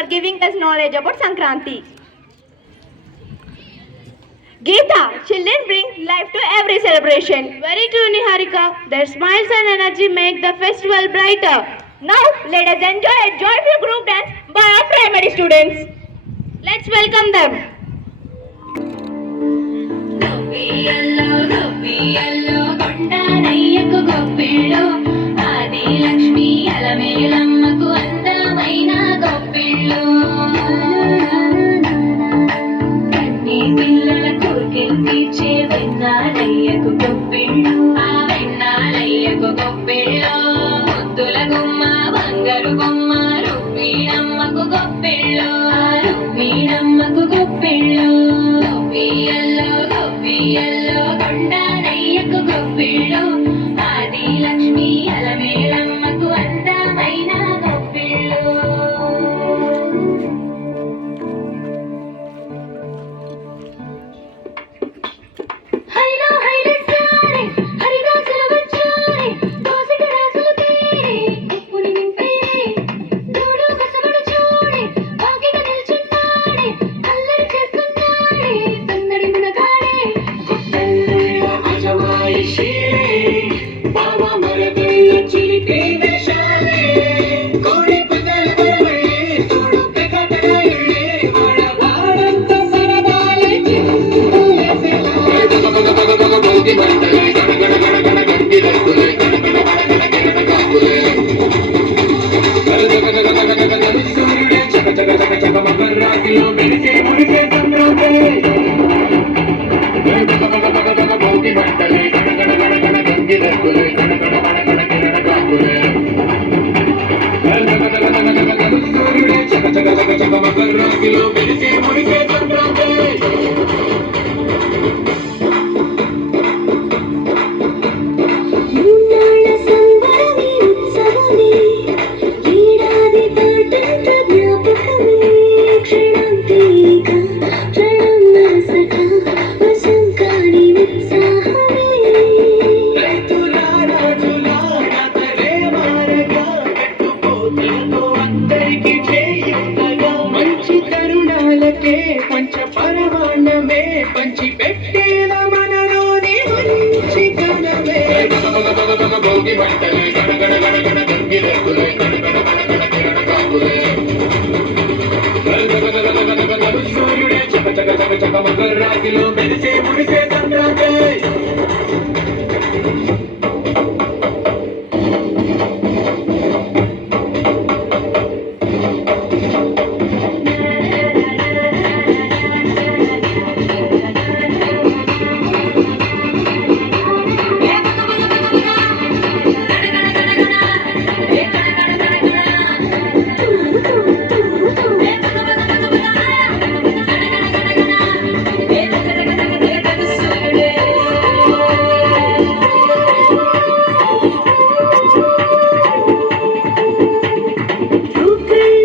for giving us knowledge about Sankranti. Geeta, children bring life to every celebration. Very true, Niharika. Their smiles and energy make the festival brighter. Now, let us enjoy a joyful group dance by our primary students. Let's welcome them. కొండనయ్యకు గొప్పిళ్ళు ఆది లక్ష్మి అలమేలమ్మకు అందమైన గొప్పిళ్ళు కన్ని పిల్లల కోరికలు తీర్చే వెన్నాలయ్యకు గొప్పిళ్ళు ఆ వెన్నాలయ్యకు గొప్పిళ్ళు ముద్దుల గుమ్మ బంగారు బొమ్మ రుక్మిణమ్మకు గొప్పిళ్ళు ఆ రుక్మిణమ్మకు గొప్పిళ్ళు గొప్పియల్లో కొండనయ్యకు గొప్పిళ్ళు ఆది లక్ష్మి అలమేలమ్మకు అందమైన గొప్పిళ్ళు హరిలో హైలెస్సారే హరిదాసులు వచ్చారే దోసిక రాసులు తేరే ఉప్పుని నింపేరే దూడు కసబడు చూడే బాకిగా నిల్చున్నాడే అల్లరి చేస్తున్నాడే సందడి మునగాడే